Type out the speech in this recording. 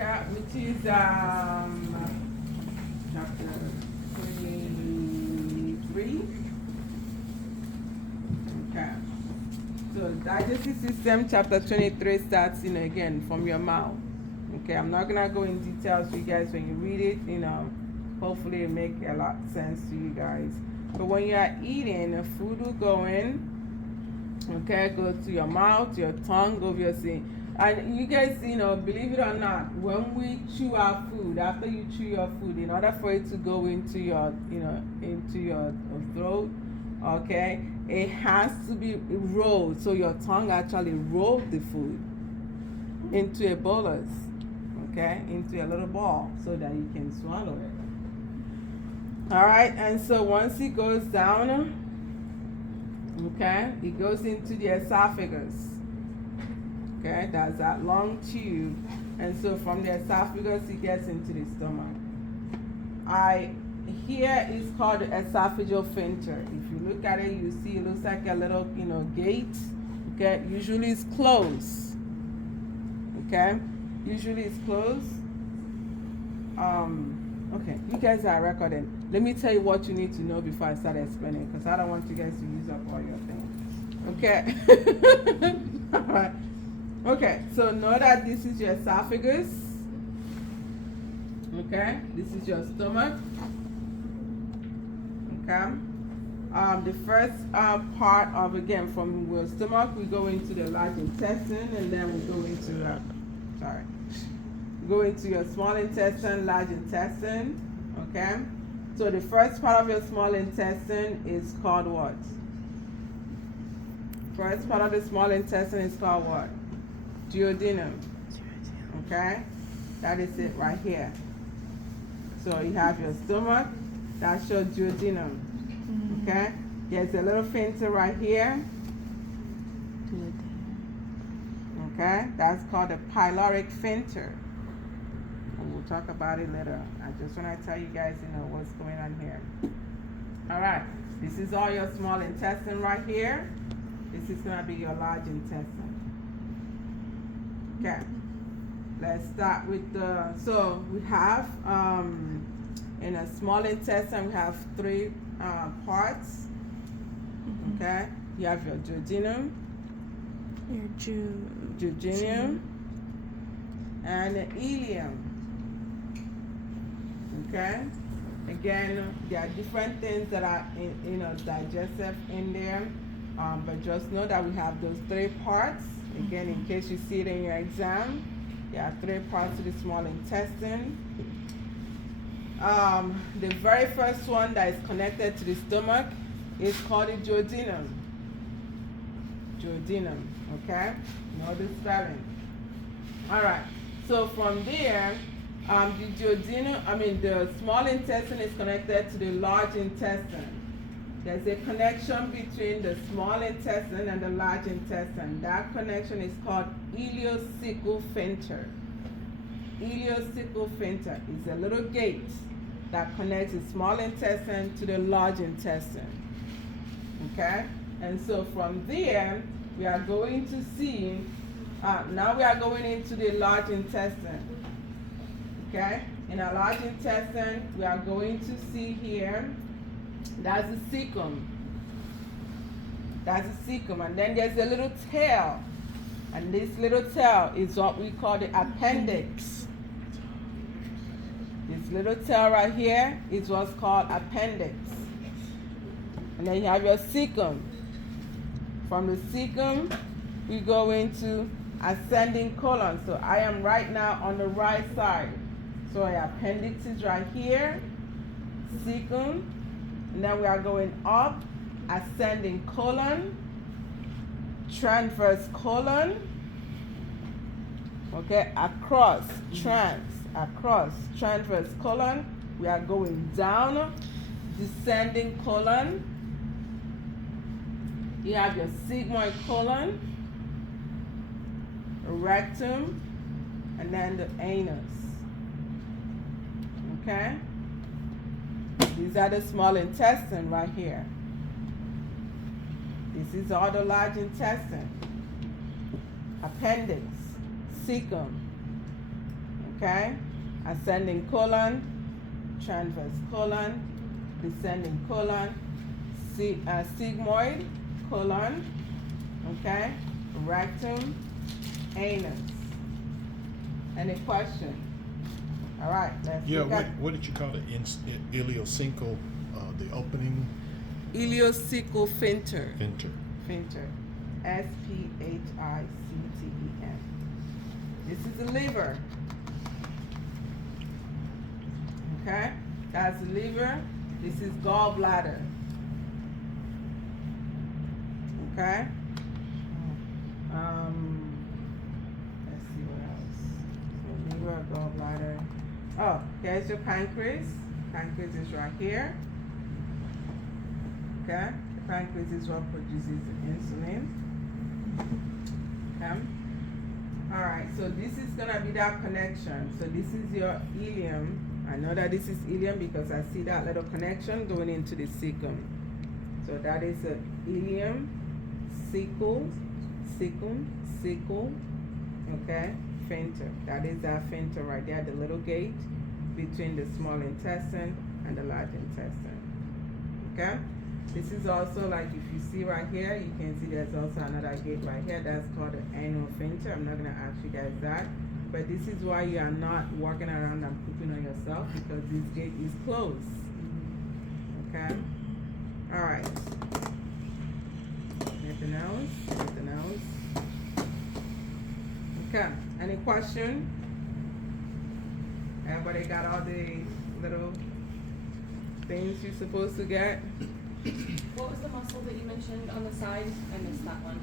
okay, which is chapter 23. Okay. So digestive system chapter 23 starts again from your mouth. Okay, I'm not gonna go in details for you guys when you read it, hopefully it make a lot of sense to you guys. But when you are eating, the food will go in, okay, go to your mouth, your tongue, obviously. And you guys, believe it or not, when we chew our food, after you chew your food, in order for it to go into your, into your throat, okay, it has to be rolled. So your tongue actually rolled the food into a bolus, okay, into a little ball so that you can swallow it. All right, and so once it goes down, okay, it goes into the esophagus. Okay, that's that long tube, and so from the esophagus it gets into the stomach. Here is called the esophageal sphincter. If you look at it, you see it looks like a little, gate. Okay, usually it's closed. Okay, usually it's closed. Okay, you guys are recording. Let me tell you what you need to know before I start explaining, because I don't want you guys to use up all your things. Okay. All right. Okay, so know that this is your esophagus. Okay, this is your stomach. Okay, the first part of, again, from your stomach, we go into the large intestine, and then we go into go into your small intestine, large intestine. Okay, so the first part of your small intestine is called what? First part of the small intestine is called what? Duodenum. Okay, that is it right here. So you have your stomach, that's your duodenum. Okay, there's a little sphincter right here. Okay, that's called the pyloric sphincter. And we'll talk about it later. I just want to tell you guys, what's going on here. All right, this is all your small intestine right here. This is going to be your large intestine. Okay, let's start with so we have, in a small intestine, we have three parts. Okay, you have your duodenum, duodenum, and the ileum. Okay, again, there are different things that are digestive in there, but just know that we have those three parts. Again, in case you see it in your exam, there are three parts to the small intestine. The very first one that is connected to the stomach is called the duodenum. Duodenum, okay? Know the spelling. All right, so from there, the small intestine is connected to the large intestine. There's a connection between the small intestine and the large intestine. That connection is called ileocecal sphincter. Ileocecal sphincter is a little gate that connects the small intestine to the large intestine. Okay? And so from there, we are going to see, now we are going into the large intestine. Okay? In our large intestine, we are going to see here, that's the cecum. That's the cecum. And then there's a little tail. And this little tail is what we call the appendix. This little tail right here is what's called appendix. And then you have your cecum. From the cecum, we go into ascending colon. So I am right now on the right side. So your appendix is right here, cecum. And then we are going up, ascending colon, transverse colon, okay, across, transverse colon. We are going down, descending colon. You have your sigmoid colon, rectum, and then the anus, okay? These are the small intestine right here. This is all the large intestine. Appendix, cecum. Okay? Ascending colon, transverse colon, descending colon, sigmoid colon, okay? Rectum, anus. Any question? All right, let's Yeah, look at what did you call it? Ileocecal, the opening ileocecal sphincter. sphincter. Sphincter. Sphincten. This is the liver. Okay? That's the liver. This is gallbladder. Okay? Let's see what else. So liver, gallbladder. Oh, here's your pancreas. Pancreas is right here. Okay? The pancreas is what produces the insulin. Okay? Alright, so this is gonna be that connection. So this is your ileum. I know that this is ileum because I see that little connection going into the cecum. So that is the ileum, cecum, okay, sphincter. That is that sphincter right there, the little gate between the small intestine and the large intestine. Okay? This is also, like, if you see right here, you can see there's also another gate right here. That's called the anal sphincter. I'm not going to ask you guys that. But this is why you are not walking around and pooping on yourself, because this gate is closed. Okay? Alright. Anything else? Anything else? Okay. Any question? Everybody got all the little things you're supposed to get? What was the muscle that you mentioned on the side? I missed that one.